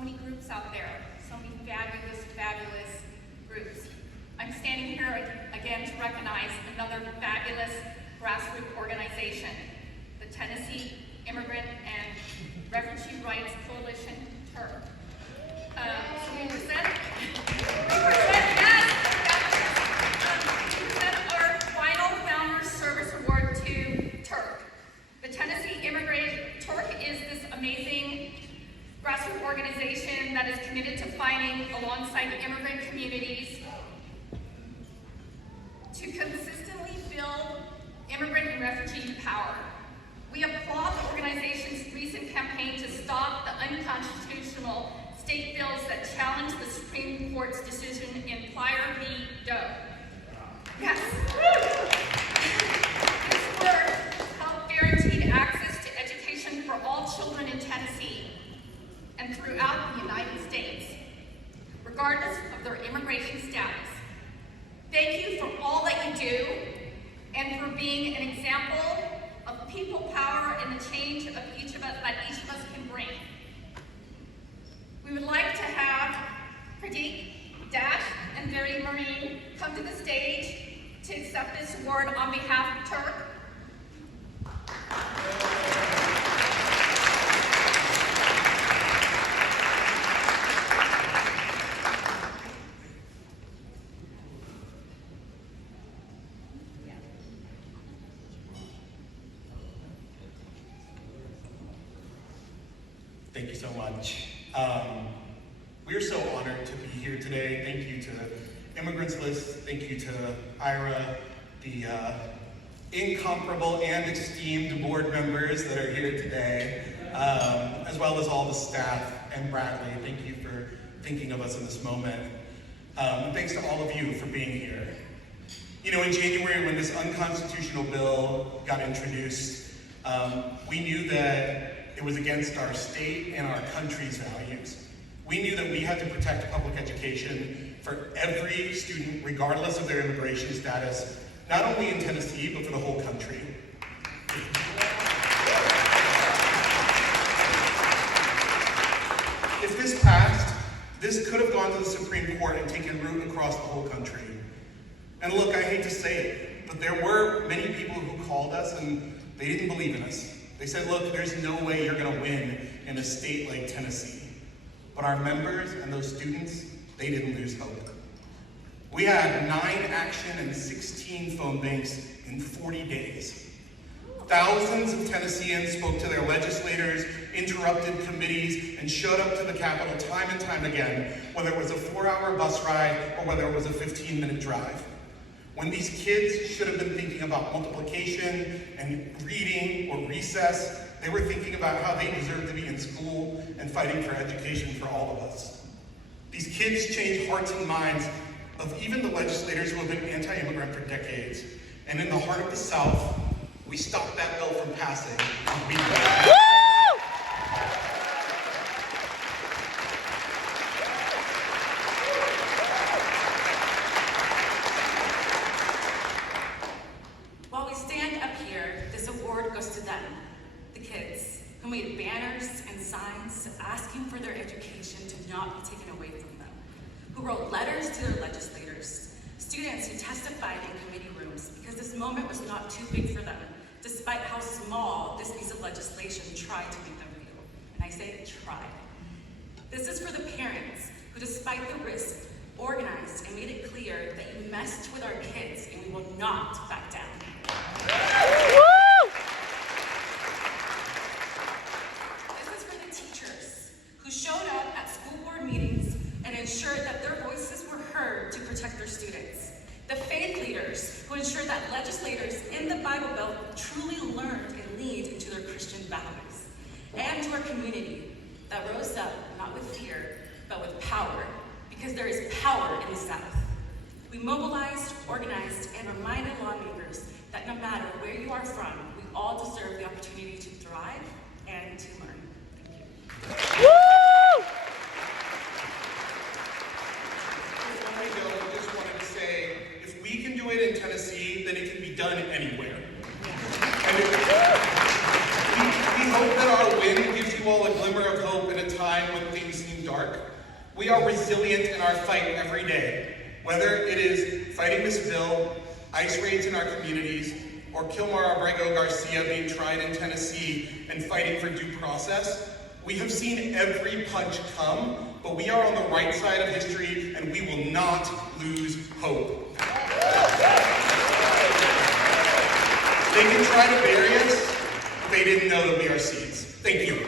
many groups out there, so many fabulous, fabulous groups. I'm standing here again to recognize another fabulous grassroots organization, the Tennessee Immigrant and Refugee Rights Coalition, TIRRC. So we present our final Founders Service Award to TIRRC. The Tennessee TIRRC is this amazing grassroots organization that is committed to fighting alongside immigrant communities to consistently build immigrant and refugee power. We applaud the organization's recent campaign to stop the unconstitutional state bills that challenge the Supreme Court's decision in Plyer v. Doe. Yes. This work helped guarantee access to education for all children in Tennessee and throughout the United States, regardless of their immigration status. Thank you for all that you do and for being an example of people power and the change of each of us that each of us can bring. We would like to have Pradeep, Dash, and Very Marine come to the stage to accept this award on behalf of TIRRC. Thank you so much. We're so honored to be here today. Thank you to the Immigrants List. Thank you to Ira, the incomparable and esteemed board members that are here today, as well as all the staff and Bradley. Thank you for thinking of us in this moment. And thanks to all of you for being here. You know, in January when this unconstitutional bill got introduced, we knew that it was against our state and our country's values. We knew that we had to protect public education for every student, regardless of their immigration status, not only in Tennessee, but for the whole country. If this passed, this could have gone to the Supreme Court and taken root across the whole country. And look, I hate to say it, but there were many people who called us and they didn't believe in us. They said, look, there's no way you're gonna win in a state like Tennessee. But our members and those students, they didn't lose hope. We had 9 action and 16 phone banks in 40 days. Thousands of Tennesseans spoke to their legislators, interrupted committees, and showed up to the Capitol time and time again, whether it was a 4-hour bus ride or whether it was a 15-minute drive. When these kids should have been thinking about multiplication and reading or recess, they were thinking about how they deserve to be in school and fighting for education for all of us. These kids changed hearts and minds of even the legislators who have been anti-immigrant for decades. And in the heart of the South, we stopped that bill from passing. And we won. While we stand up here, this award goes to them, the kids, who made banners and signs asking for their education to not be taken away from them, who wrote letters to their legislators, students who testified in committee rooms because this moment was not too big for them, despite how small this piece of legislation tried to make them feel. And I say tried. This is for the parents who, despite the risk, organized and made it clear that you messed with our kids and we will not back down. This is for the teachers who showed up at school board meetings and ensured that their voices were heard to protect their students. The faith leaders who ensured that legislators in the Bible Belt truly learned and leaned into their Christian values. And to our community that rose up not with fear, but with power, because there is power in the South. We mobilized, organized, and reminded lawmakers that no matter where you are from, we all deserve the opportunity to thrive and to learn. Thank you. Woo! Before we go, I just wanted to say, if we can do it in Tennessee, then it can be done anywhere. And we hope that our win gives you all a glimmer of hope in a time when things seem dark. We are resilient in our fight every day, whether it is fighting this bill, ICE raids in our communities, or Kilmar Abrego Garcia being tried in Tennessee and fighting for due process. We have seen every punch come, but we are on the right side of history and we will not lose hope. They can try to bury us, but they didn't know that we are seeds. Thank you.